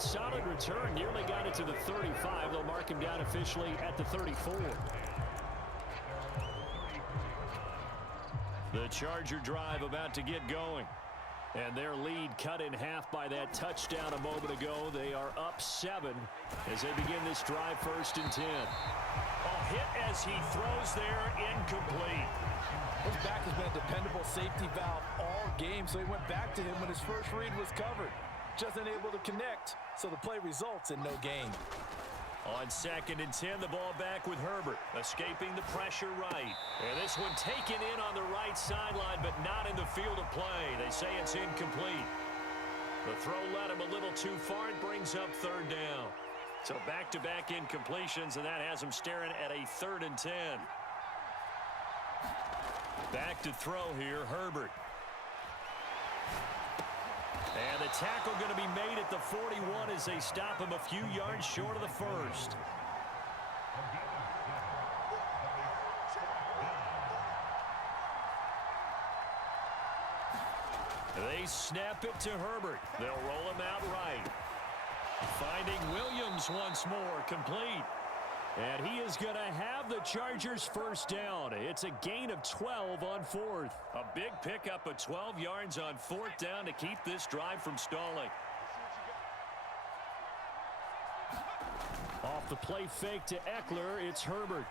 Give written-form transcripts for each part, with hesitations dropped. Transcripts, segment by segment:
solid return. Nearly got it to the 35. They'll mark him down officially at the 34. The Charger drive about to get going. And their lead cut in half by that touchdown a moment ago. They are up 7 as they begin this drive, 1st and 10. A hit as he throws there, incomplete. His back has been a dependable safety valve all game, so he went back to him when his first read was covered. Just unable to connect, so the play results in no gain. On 2nd and 10, the ball back with Herbert, escaping the pressure right. And this one taken in on the right sideline, but not in the field of play. They say it's incomplete. The throw led him a little too far. It brings up 3rd down. So back-to-back incompletions, and that has him staring at a 3rd and 10. Back to throw here, Herbert. And the tackle going to be made at the 41 as they stop him a few yards short of the 1st. They snap it to Herbert. They'll roll him out right. Finding Williams once more, complete. And he is going to have the Chargers 1st down. It's a gain of 12 on 4th. A big pickup of 12 yards on 4th down to keep this drive from stalling. Off the play fake to Eckler, it's Herbert.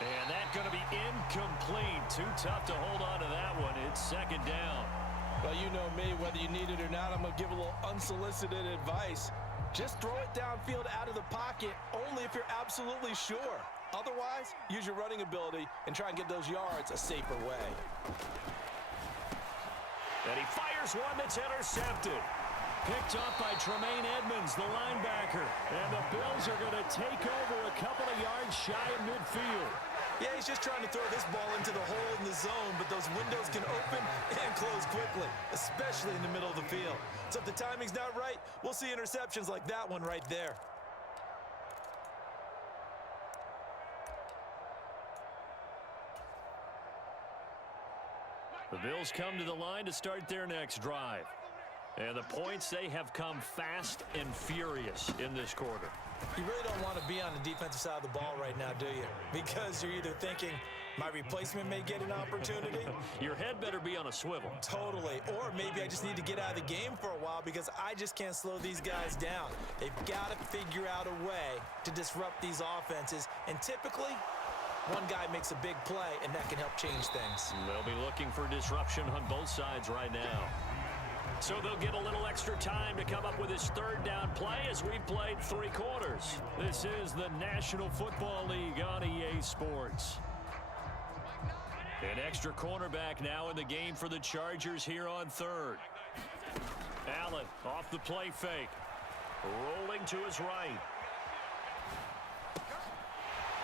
And that's going to be incomplete. Too tough to hold on to that one. It's 2nd down. Well, you know me, whether you need it or not, I'm going to give a little unsolicited advice. Just throw it downfield out of the pocket only if you're absolutely sure. Otherwise, use your running ability and try and get those yards a safer way. And he fires one that's intercepted. Picked up by Tremaine Edmonds, the linebacker. And the Bills are going to take over a couple of yards shy of midfield. Yeah, he's just trying to throw this ball into the hole in the zone, but those windows can open and close quickly, especially in the middle of the field. So if the timing's not right, we'll see interceptions like that one right there. The Bills come to the line to start their next drive. And the points, they have come fast and furious in this quarter. You really don't want to be on the defensive side of the ball right now, do you? Because you're either thinking, my replacement may get an opportunity. Your head better be on a swivel. Totally. Or maybe I just need to get out of the game for a while because I just can't slow these guys down. They've got to figure out a way to disrupt these offenses. And typically, one guy makes a big play, and that can help change things. They'll be looking for disruption on both sides right now. So they'll get a little extra time to come up with his 3rd down play as we've played 3 quarters. This is the National Football League on EA Sports. An extra cornerback now in the game for the Chargers here on 3rd. Allen off the play fake. Rolling to his right.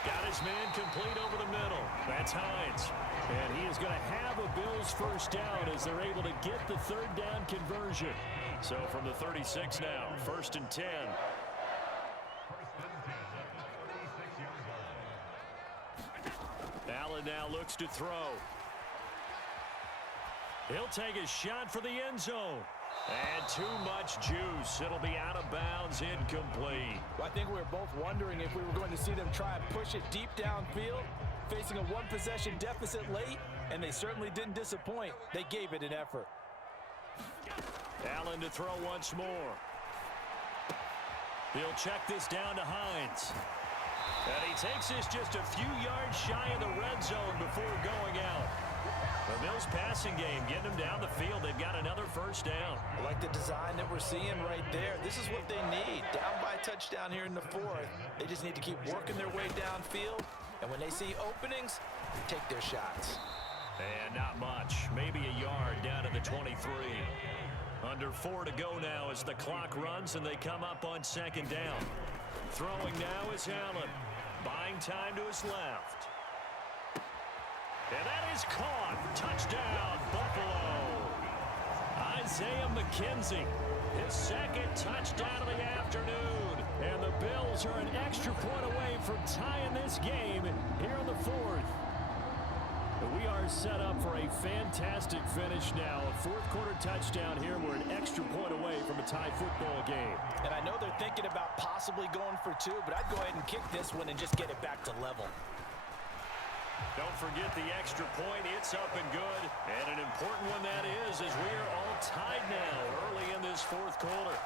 Got his man complete over the middle. That's Hines. And he is going to have a Bills 1st down as they're able to get the 3rd down conversion. So from the 36 now, 1st and 10. Allen now looks to throw. He'll take a shot for the end zone. And too much juice. It'll be out of bounds, incomplete. Well, I think we were both wondering if we were going to see them try and push it deep downfield, facing a 1-possession deficit late, and they certainly didn't disappoint. They gave it an effort. Allen to throw once more. He'll check this down to Hines. And he takes this just a few yards shy of the red zone before going out. The Bills passing game getting them down the field. They've got another 1st down. I like the design that we're seeing right there. This is what they need. Down by a touchdown here in the 4th. They just need to keep working their way downfield. And when they see openings, take their shots. And not much. Maybe a yard down to the 23. Under 4 to go now as the clock runs and they come up on 2nd down. Throwing now is Allen. Buying time to his left. And that is caught. Touchdown, Buffalo. Isaiah McKenzie, his 2nd touchdown of the afternoon. And the Bills are an extra point away from tying this game here in the 4th. We are set up for a fantastic finish now. A fourth-quarter touchdown here. We're an extra point away from a tie football game. And I know they're thinking about possibly going for two, but I'd go ahead and kick this one and just get it back to level. Don't forget the extra point. It's up and good. And an important one that is, as we are all tied now early in this fourth quarter.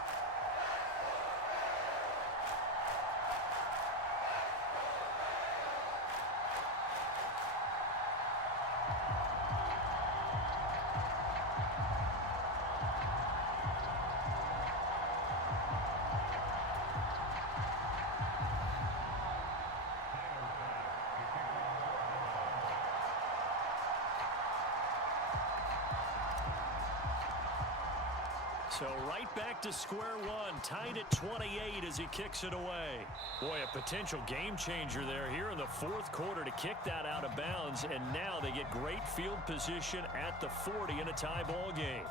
So right back to square one, tied at 28 as he kicks it away. Boy, a potential game changer there here in the fourth quarter to kick that out of bounds, and now they get great field position at the 40 in a tie ball game.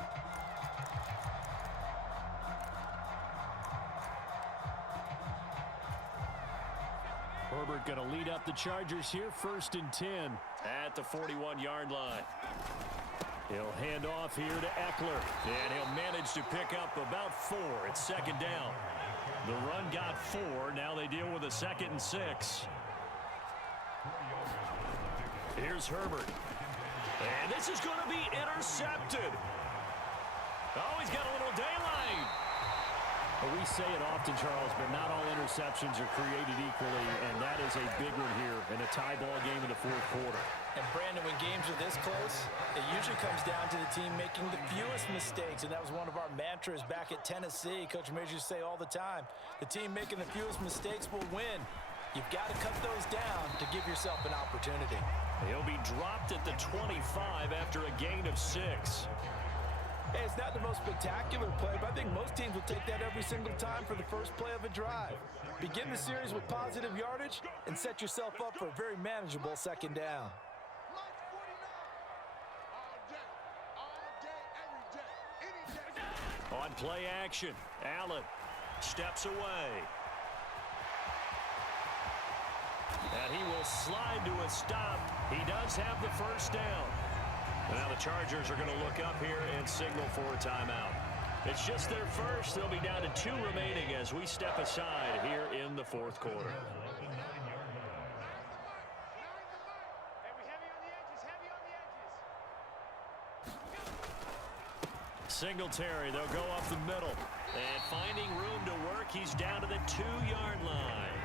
Herbert going to lead up the Chargers here, 1st and 10 at the 41-yard line. He'll hand off here to Eckler, and he'll manage to pick up about 4. It's 2nd down. The run got 4. Now they deal with a 2nd and 6. Here's Herbert. And this is going to be intercepted. Oh, he's got a little daylight. Well, we say it often, Charles, but not all interceptions are created equally, and that is a big one here in a tie ball game in the fourth quarter. And, Brandon, when games are this close, it usually comes down to the team making the fewest mistakes, and that was one of our mantras back at Tennessee. Coach Majors used to say all the time, the team making the fewest mistakes will win. You've got to cut those down to give yourself an opportunity. He'll be dropped at the 25 after a gain of 6. Hey, it's not the most spectacular play, but I think most teams will take that every single time for the first play of a drive. Begin the series with positive yardage and set yourself up for a very manageable 2nd down. On play action, Allen steps away. And he will slide to a stop. He does have the 1st down. Now the Chargers are going to look up here and signal for a timeout. It's just their first. They'll be down to 2 remaining as we step aside here in the fourth quarter. Singletary, they'll go up the middle. And finding room to work, he's down to the 2-yard line.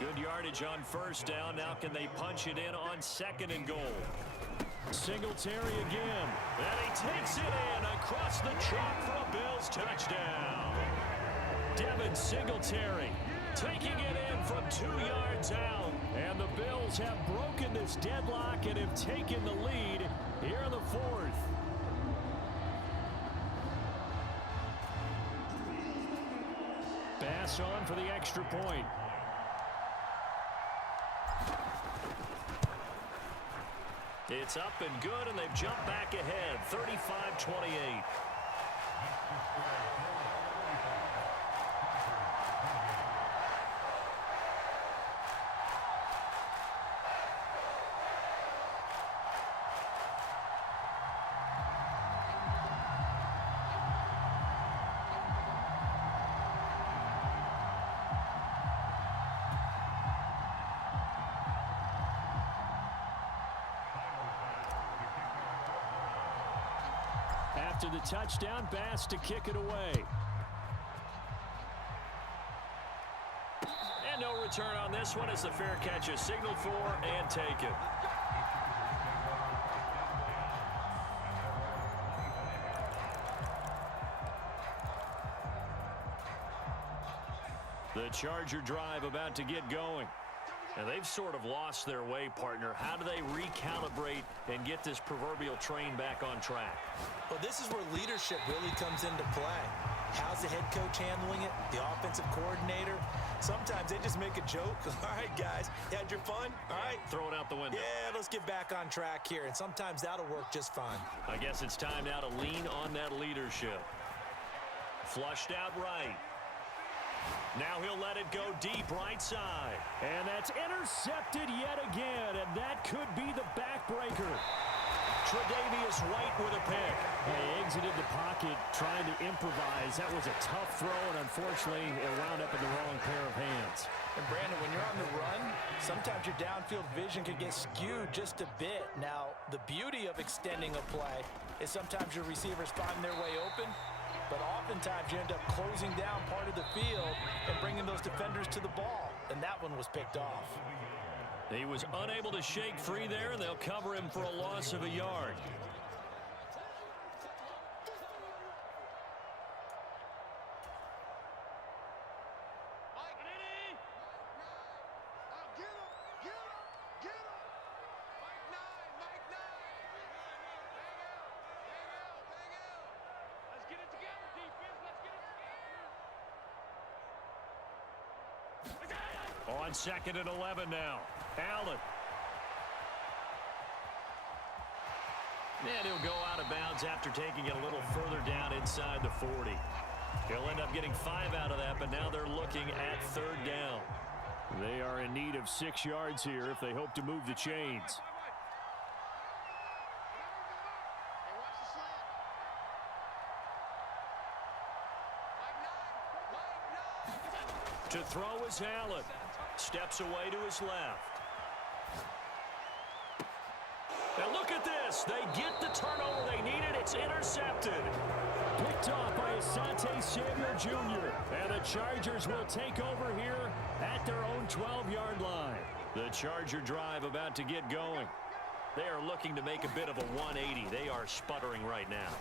Good yardage on 1st down. Now can they punch it in on 2nd and goal? Singletary again. And he takes it in across the chalk for a Bills touchdown. Devin Singletary taking it in from 2 yards out. And the Bills have broken this deadlock and have taken the lead here in the 4th. Pass on for the extra point. It's up and good, and they've jumped back ahead, 35-28. After the touchdown, Bass to kick it away. And no return on this one as the fair catch is signaled for and taken. The Charger drive about to get going. And they've sort of lost their way, partner. How do they recalibrate and get this proverbial train back on track? Well, this is where leadership really comes into play. How's the head coach handling it? The offensive coordinator? Sometimes they just make a joke. All right, guys, you had your fun? All right. Throw it out the window. Yeah, let's get back on track here. And sometimes that'll work just fine. I guess it's time now to lean on that leadership. Flushed out right. Now he'll let it go deep right side. And that's intercepted yet again, and that could be the backbreaker. Tre'Davious White with a pick. He exited the pocket trying to improvise. That was a tough throw, and unfortunately, it wound up in the wrong pair of hands. And Brandon, when you're on the run, sometimes your downfield vision can get skewed just a bit. Now, the beauty of extending a play is sometimes your receivers find their way open, but oftentimes you end up closing down part of the field and bringing those defenders to the ball, and that one was picked off. He was unable to shake free there, and they'll cover him for a loss of a yard. On 2nd and 11 now. Allen. And he'll go out of bounds after taking it a little further down inside the 40. He'll end up getting 5 out of that, but now they're looking at 3rd down. They are in need of 6 yards here if they hope to move the chains. To throw is Allen. Steps away to his left. And look at this. They get the turnover they needed. It's intercepted. Picked off by Asante Samuel Jr. And the Chargers will take over here at their own 12-yard line. The Charger drive about to get going. They are looking to make a bit of a 180. They are sputtering right now.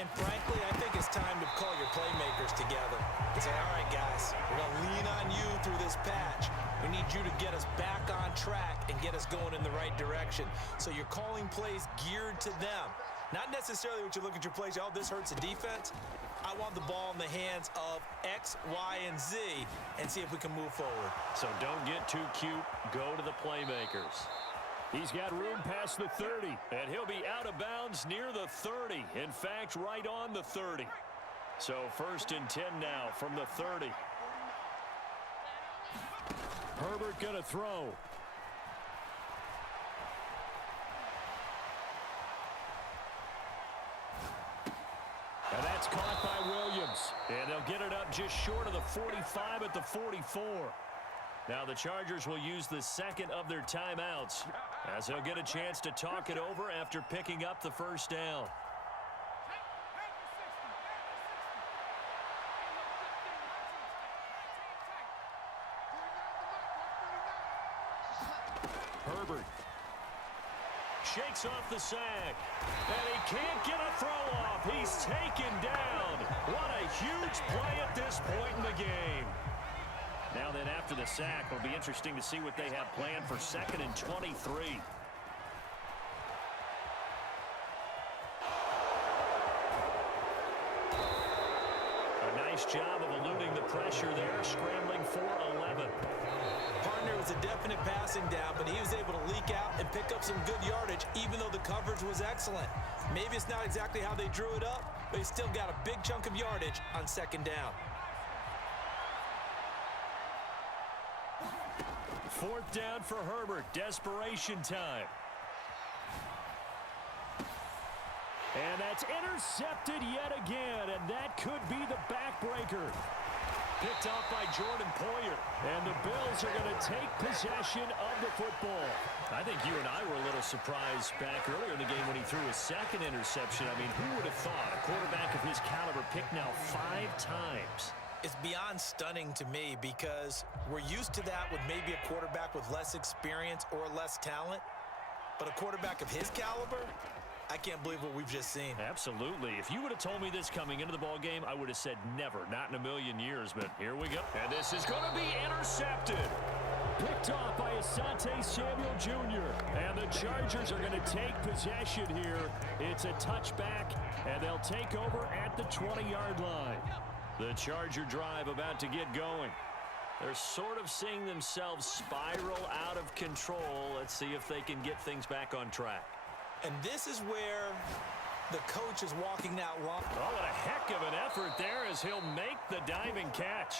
And frankly, I think it's time to call your playmakers together and say, all right, guys, we're going to lean on you through this patch. We need you to get us back on track and get us going in the right direction. So you're calling plays geared to them. Not necessarily what you look at your plays, oh, this hurts the defense. I want the ball in the hands of X, Y, and Z and see if we can move forward. So don't get too cute. Go to the playmakers. He's got room past the 30. And he'll be out of bounds near the 30. In fact, right on the 30. So 1st and 10 now from the 30. Herbert going to throw. And that's caught by Williams. And they'll get it up just short of the 45 at the 44. Now the Chargers will use the 2nd of their timeouts as they'll get a chance to talk it over after picking up the 1st down. Herbert shakes off the sack. And he can't get a throw off. He's taken down. What a huge play at this point in the game. Now then, after the sack, it'll be interesting to see what they have planned for 2nd and 23. A nice job of eluding the pressure there, scrambling for 11. Partner was a definite passing down, but he was able to leak out and pick up some good yardage, even though the coverage was excellent. Maybe it's not exactly how they drew it up, but he still got a big chunk of yardage on 2nd down. 4th down for Herbert. Desperation time. And that's intercepted yet again, and that could be the backbreaker. Picked off by Jordan Poyer. And the Bills are going to take possession of the football. I think you and I were a little surprised back earlier in the game when he threw his 2nd interception. I mean, who would have thought a quarterback of his caliber picked now 5 times? It's beyond stunning to me because we're used to that with maybe a quarterback with less experience or less talent. But a quarterback of his caliber, I can't believe what we've just seen. Absolutely. If you would have told me this coming into the ball game, I would have said never, not in a million years. But here we go. And this is going to be intercepted. Picked off by Asante Samuel Jr. And the Chargers are going to take possession here. It's a touchback, and they'll take over at the 20-yard line. The Charger drive about to get going. They're sort of seeing themselves spiral out of control. Let's see if they can get things back on track. And this is where the coach is walking that line. Oh, what a heck of an effort there as he'll make the diving catch.